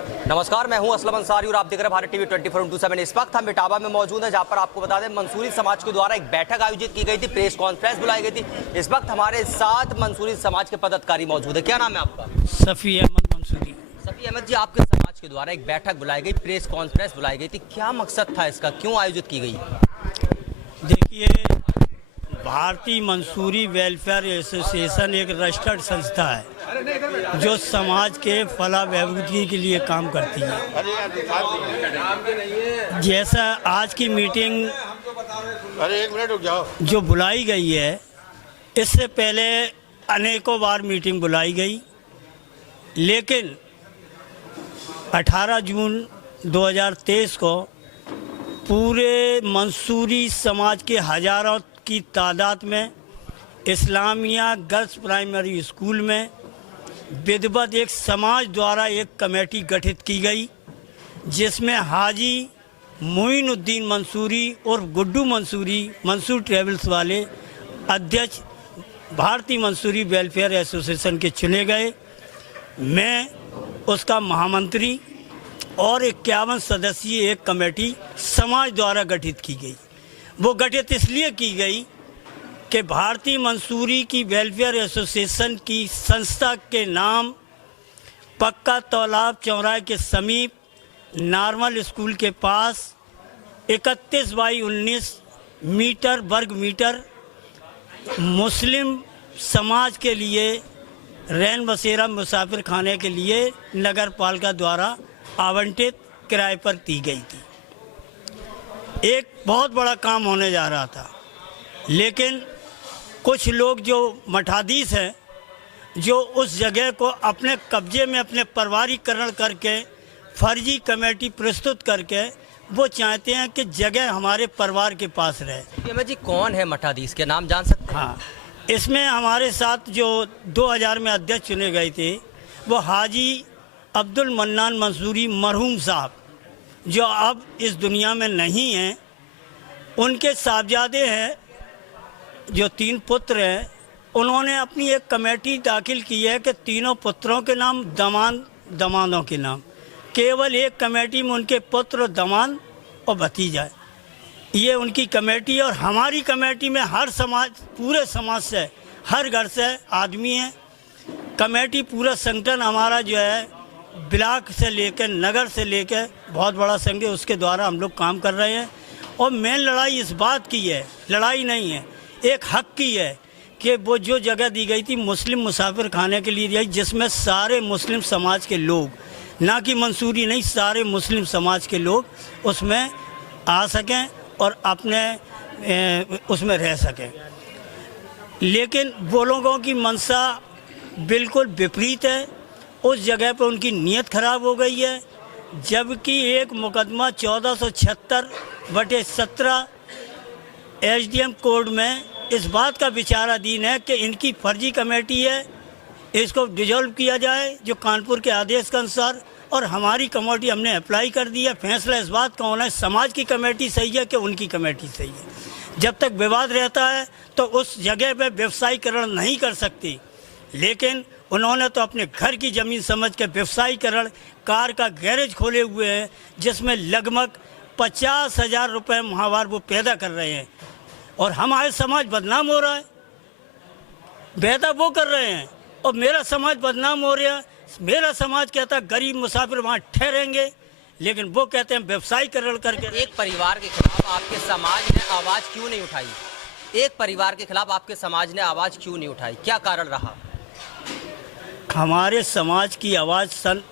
नमस्कार, मैं हूं असलम अंसारी और आप देख रहे हैं भारत टीवी 24/7। इस वक्त हम इटावा में मौजूद हैं, जहां पर आपको बता दें मंसूरी समाज के द्वारा एक बैठक आयोजित की गई थी, प्रेस कॉन्फ्रेंस बुलाई गई थी। इस वक्त हमारे साथ मंसूरी समाज के पदाधिकारी मौजूद है। क्या नाम है आपका? सफ़ी अहमद मंसूरी। सफ़ी अहमद जी, आपके समाज के द्वारा एक बैठक बुलाई गई, प्रेस कॉन्फ्रेंस बुलाई गई थी, क्या मकसद था इसका, क्यों आयोजित की गई? देखिए, भारतीय मंसूरी वेलफेयर एसोसिएशन एक रजिस्टर्ड संस्था है जो समाज के फलाह बहबूदी के लिए काम करती है। जैसा आज की मीटिंग जो बुलाई गई है, इससे पहले अनेकों बार मीटिंग बुलाई गई, लेकिन 18 जून 2023 को पूरे मंसूरी समाज के हजारों की तादाद में इस्लामिया गर्ल्स प्राइमरी स्कूल में विधिवत एक समाज द्वारा एक कमेटी गठित की गई, जिसमें हाजी मोइनुद्दीन मंसूरी और गुड्डू मंसूरी मंसूर ट्रेवल्स वाले अध्यक्ष भारतीय मंसूरी वेलफेयर एसोसिएशन के चुने गए। मैं उसका महामंत्री और 51 सदस्यीय एक कमेटी समाज द्वारा गठित की गई। वो गठित इसलिए की गई कि भारतीय मंसूरी की वेलफेयर एसोसिएशन की संस्था के नाम पक्का तालाब चौराहे के समीप नॉर्मल स्कूल के पास 31 बाई 19 मीटर वर्ग मीटर मुस्लिम समाज के लिए रैन बसेरा मुसाफिर खाने के लिए नगर पालिका द्वारा आवंटित किराए पर दी गई थी। एक बहुत बड़ा काम होने जा रहा था, लेकिन कुछ लोग जो मठाधीश हैं, जो उस जगह को अपने कब्जे में अपने परिवारीकरण करके फर्जी कमेटी प्रस्तुत करके वो चाहते हैं कि जगह हमारे परिवार के पास रहे। जी, कौन है मठाधीश, के नाम जान सकते हैं? हाँ, इसमें हमारे साथ जो 2000 में अध्यक्ष चुने गए थे वो हाजी अब्दुल मन्नान मंसूरी मरहूम साहब, जो अब इस दुनिया में नहीं हैं। उनके साहबजादे हैं, जो 3 पुत्र हैं। उन्होंने अपनी एक कमेटी दाखिल की है कि तीनों पुत्रों के नाम, दमादों के नाम, केवल एक कमेटी में उनके पुत्र, दमाद और भतीजा है। ये उनकी कमेटी है। और हमारी कमेटी में हर समाज, पूरे समाज से, हर घर से आदमी हैं। कमेटी पूरा संगठन हमारा जो है ब्लॉक से लेकर नगर से लेकर बहुत बड़ा संघ है, उसके द्वारा हम लोग काम कर रहे हैं। और मेन लड़ाई इस बात की है, लड़ाई नहीं है, एक हक की है कि वो जो जगह दी गई थी मुस्लिम मुसाफिर खाने के लिए दी गई, जिसमें सारे मुस्लिम समाज के लोग, ना कि मंसूरी नहीं, सारे मुस्लिम समाज के लोग उसमें आ सकें और अपने उसमें रह सकें। लेकिन वो लोगों की मंशा बिल्कुल विपरीत है। उस जगह पर उनकी नीयत खराब हो गई है, जबकि एक मुकदमा 1476/17 एसडीएम कोड में इस बात का विचाराधीन है कि इनकी फर्जी कमेटी है, इसको डिसॉल्व किया जाए जो कानपुर के आदेश के अनुसार। और हमारी कमेटी हमने अप्लाई कर दी है। फैसला इस बात का होना है समाज की कमेटी सही है कि उनकी कमेटी सही है। जब तक विवाद रहता है तो उस जगह पे व्यवसायीकरण नहीं कर सकती, लेकिन उन्होंने तो अपने घर की ज़मीन समझ के व्यवसायीकरण, कार का गैरेज खोले हुए हैं, जिसमें लगभग 50,000 रुपये माहवार वो पैदा कर रहे हैं। और हमारे समाज बदनाम हो रहा है, पैदा वो कर रहे हैं और मेरा समाज बदनाम हो रहा है। मेरा समाज कहता है गरीब मुसाफिर वहाँ ठहरेंगे, लेकिन वो कहते हैं व्यवसायीकरण करके। एक परिवार के खिलाफ आपके समाज ने आवाज़ क्यों नहीं उठाई? एक परिवार के खिलाफ आपके समाज ने आवाज़ क्यों नहीं उठाई, क्या कारण रहा? हमारे समाज की आवाज़ सन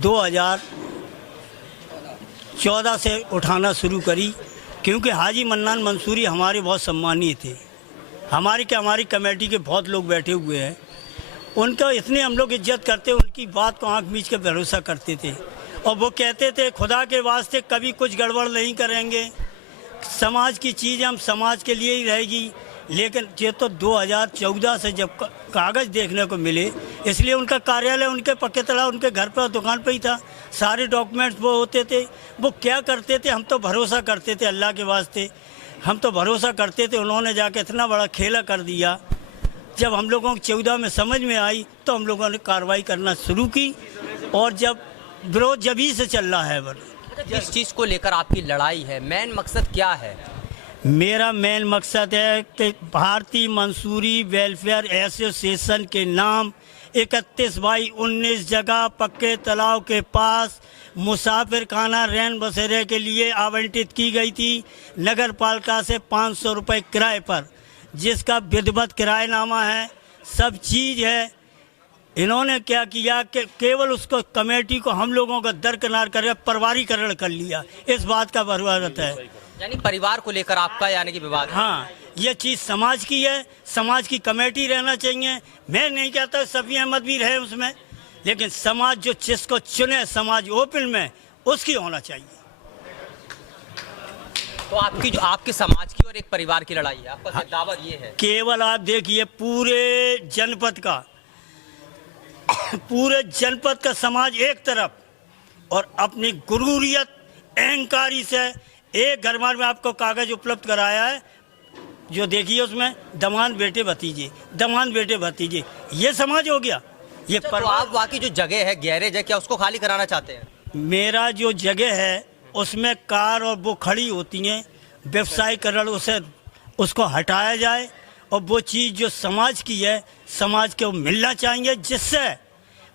2014 से उठाना शुरू करी, क्योंकि हाजी मन्नान मंसूरी हमारे बहुत सम्मानीय थे। हमारी कमेटी के बहुत लोग बैठे हुए हैं, उनका इतने हम लोग इज्जत करते, उनकी बात को आंख मीच के भरोसा करते थे। और वो कहते थे खुदा के वास्ते कभी कुछ गड़बड़ नहीं करेंगे, समाज की चीज़ हम समाज के लिए ही रहेगी। लेकिन ये तो 2014 से जब कागज़ देखने को मिले, इसलिए उनका कार्यालय उनके पक्के तला उनके घर पर दुकान पर ही था, सारे डॉक्यूमेंट्स वो होते थे। वो क्या करते थे, हम तो भरोसा करते थे, अल्लाह के वास्ते हम तो भरोसा करते थे। उन्होंने जाके इतना बड़ा खेला कर दिया। जब हम लोगों को 14 में समझ में आई तो हम लोगों ने कार्रवाई करना शुरू की। और जब विरोध जभी से चल रहा है। जिस चीज़ को लेकर आपकी लड़ाई है, मेन मकसद क्या है? मेरा मेन मकसद है कि भारतीय मंसूरी वेलफेयर एसोसिएशन के नाम 31/19 जगह पक्के तालाब के पास मुसाफिर खाना रैन बसेरे के लिए आवंटित की गई थी नगर पालिका से 500 रुपये किराए पर, जिसका विधिवत किराएनामा है, सब चीज़ है। इन्होंने क्या किया कि केवल उसको कमेटी को हम लोगों का दरकिनार कर परिवारीकरण कर लिया। इस बात का बरवारत है, यानी परिवार को लेकर आपका यानी कि विवाद है। हाँ, ये चीज़ समाज की है, समाज की कमेटी रहना चाहिए। मैं नहीं कहता सभी अहमद भी रहे उसमें, लेकिन समाज जो जिसको चुने समाज ओपन में, उसकी होना चाहिए। तो आपकी जो आपके समाज की और एक परिवार की लड़ाई है, आपका दावा ये है? केवल आप देखिए पूरे जनपद का समाज एक तरफ, और अपनी गुरूरियत अहंकारी से एक घर में आपको कागज उपलब्ध कराया है, जो देखिए उसमें दमान बेटे भतीजे, ये समाज हो गया। ये तो आप वाकई जो जगह है, गैरेज है, क्या उसको खाली कराना चाहते हैं? मेरा जो जगह है उसमें कार और वो खड़ी होती हैं, व्यवसायीकरण उसको हटाया जाए, और वो चीज़ जो समाज की है, समाज को मिलना चाहिए, जिससे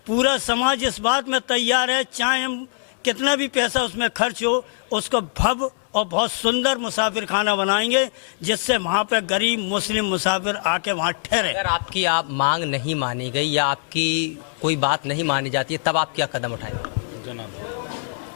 पूरा समाज इस बात में तैयार है, चाहे हम कितना भी पैसा उसमें खर्च हो, उसको भव्य और बहुत सुंदर मुसाफिर खाना बनाएंगे, जिससे वहाँ पे गरीब मुस्लिम मुसाफिर आके वहाँ ठहरे। अगर आपकी आप मांग नहीं मानी गई या आपकी कोई बात नहीं मानी जाती है, तब आप क्या कदम उठाएंगे?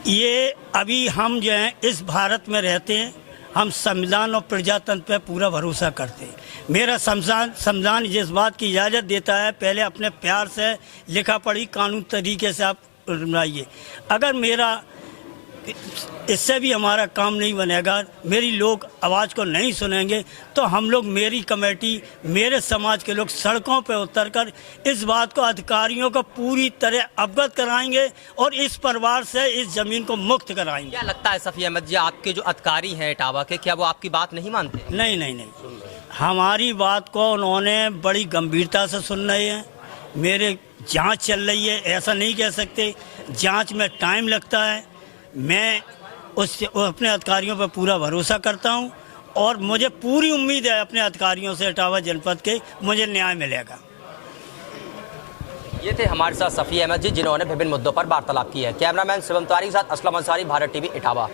ये अभी हम जो हैं इस भारत में रहते हैं, हम संविधान और प्रजातंत्र पे पूरा भरोसा करते हैं। मेरा संविधान जिस बात की इजाज़त देता है, पहले अपने प्यार से लिखा पढ़ी कानून तरीके से आप बनाइए। अगर मेरा इससे भी हमारा काम नहीं बनेगा, मेरी लोग आवाज़ को नहीं सुनेंगे, तो हम लोग, मेरी कमेटी, मेरे समाज के लोग सड़कों पर उतरकर इस बात को अधिकारियों को पूरी तरह अवगत कराएंगे और इस परिवार से इस ज़मीन को मुक्त कराएंगे। क्या लगता है सफ़ी अहमद जी, आपके जो अधिकारी हैं इटावा के, क्या वो आपकी बात नहीं मानते? नहीं, हमारी बात को उन्होंने बड़ी गंभीरता से सुन रहे हैं। मेरे जांच चल रही है, ऐसा नहीं कह सकते, जांच में टाइम लगता है। मैं अपने अधिकारियों पर पूरा भरोसा करता हूं, और मुझे पूरी उम्मीद है अपने अधिकारियों से, इटावा जनपद के, मुझे न्याय मिलेगा। ये थे हमारे साथ सफ़ी अहमद जी, जिन्होंने विभिन्न मुद्दों पर वार्तालाप की है। कैमरामैन शिवम तिवारी के साथ असलम अंसारी, भारत टीवी, इटावा।